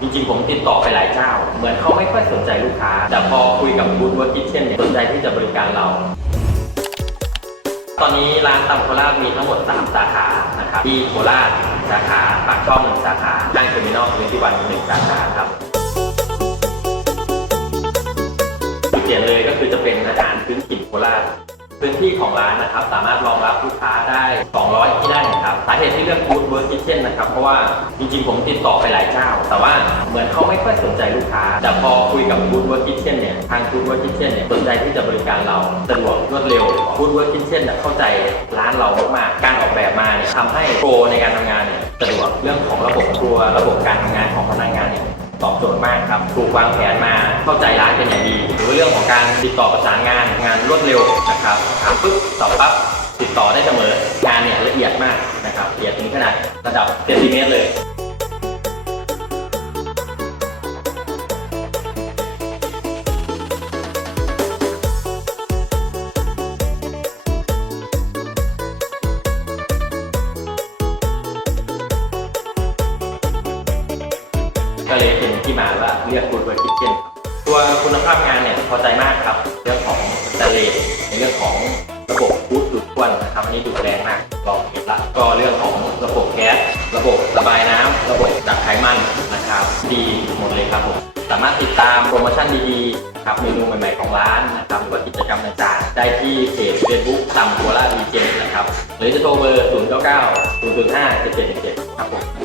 จริงๆ ผมติดต่อไปหลายเจ้า เหมือนเขาไม่ค่อยสนใจลูกค้า แต่พอคุยกับบูธวิร์กคิทเช่นเนี่ยสนใจที่จะบริการเรา ตอนนี้ร้านตำโคราชมีทั้งหมด 3 สาขานะครับที่โคราชสาขาปากช่องหนึ่งสาขาข้างเทอร์มินอลทเวนตี้วันหนึ่งสาขาครับจุดเด่นเลยก็คือจะเป็นอาหารพื้นถิ่นโคราชพื้นที่ของร้านนะครับ สามารถรองรับลูกค้า เพราะว่าจริงๆ ผมติดต่อไปหลายเจ้า แต่ว่าเหมือนเขาไม่ค่อยสนใจลูกค้า แต่พอคุยกับฟู้ดเวิร์กคิทเช่นเนี่ย ทางฟู้ดเวิร์กคิทเช่นเนี่ยสนใจที่จะบริการเราสะดวกรวดเร็วฟู้ดเวิร์กคิทเช่นเข้าใจร้านเรามากๆ การออกแบบมาเนี่ยทำให้โปรในการทำงานเนี่ยสะดวกเรื่องของระบบครัวระบบการทำงานของพนักงานเนี่ยตอบโจทย์มากครับ ถูกวางแผนมาเข้าใจร้านเป็นอย่างดี หรือเรื่องของการติดต่อประสานงานงานรวดเร็วนะครับถามปุ๊บตอบปั๊บติดต่อได้เสมอ งานเนี่ย ซนติเมตรเลยก็เลยเป็นที่มาว่าเลือก Good Work Kitchen ตัวคุณภาพงานเนี่ยพอใจมากครับ เรื่องของสแตนเลสในเรื่องของระบบฟูดดูดควันนะครับ อันนี้ดูดแรงมากลองเห็นละก็เดีหมดเลยครับผมสามารถติดตามโปรโมชั่นดีๆครับเมนูใหม่ๆของร้านนะครับหรือว่ากิจกรรมต่างๆได้ที่เพจ Facebook ตำตัวลาดีเจนะครับหรือจะโทรเบอร์ 0 9 9 0 0 5 7 7 7 ครับผม